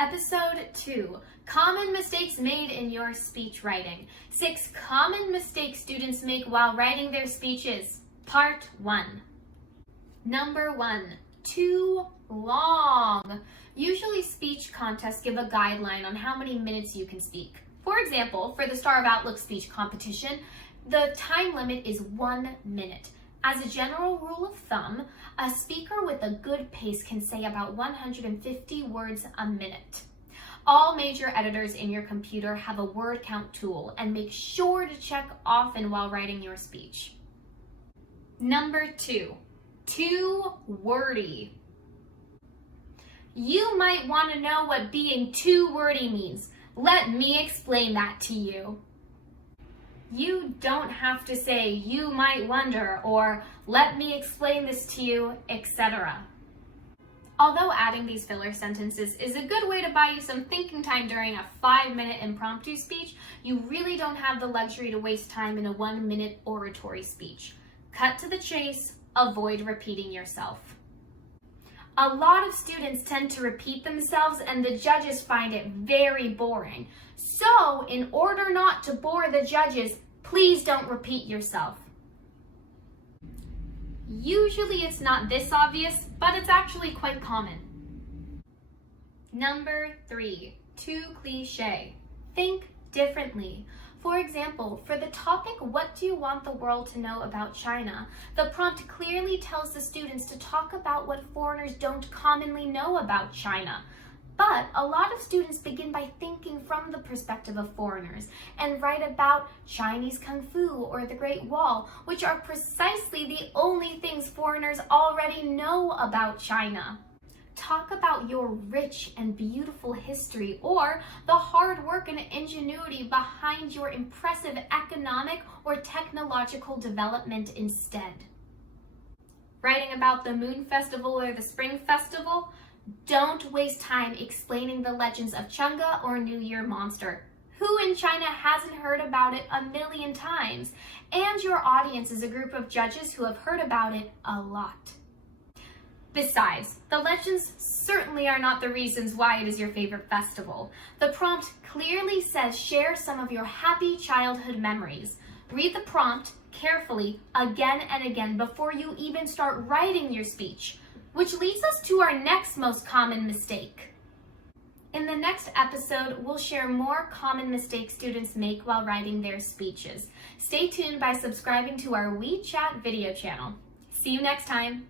Episode 2, Common Mistakes Made in Your Speech Writing. 6 common mistakes students make while writing their speeches. Part 1. Number 1, too long. Usually speech contests give a guideline on how many minutes you can speak. For example, for the Star of Outlook speech competition, the time limit is 1 minute. As a general rule of thumb, a speaker with a good pace can say about 150 words a minute. All major editors in your computer have a word count tool, and make sure to check often while writing your speech. Number 2, too wordy. You might want to know what being too wordy means. Let me explain that to you. You don't have to say, "you might wonder," or "let me explain this to you," etc. Although adding these filler sentences is a good way to buy you some thinking time during a 5-minute impromptu speech, you really don't have the luxury to waste time in a 1-minute oratory speech. Cut to the chase, avoid repeating yourself. A lot of students tend to repeat themselves and the judges find it very boring. So, in order not to bore the judges, please don't repeat yourself. Usually it's not this obvious, but it's actually quite common. Number 3, too cliche. Think differently. For example, for the topic, "What do you want the world to know about China?" the prompt clearly tells the students to talk about what foreigners don't commonly know about China. But a lot of students begin by thinking from the perspective of foreigners and write about Chinese Kung Fu or the Great Wall, which are precisely the only things foreigners already know about China. Talk about your rich and beautiful history or the hard work and ingenuity behind your impressive economic or technological development instead. Writing about the Moon Festival or the Spring Festival? Don't waste time explaining the legends of Chang'e or New Year Monster. Who in China hasn't heard about it a million times? And your audience is a group of judges who have heard about it a lot. Besides, the legends certainly are not the reasons why it is your favorite festival. The prompt clearly says share some of your happy childhood memories. Read the prompt carefully again and again before you even start writing your speech, which leads us to our next most common mistake. In the next episode, we'll share more common mistakes students make while writing their speeches. Stay tuned by subscribing to our WeChat video channel. See you next time.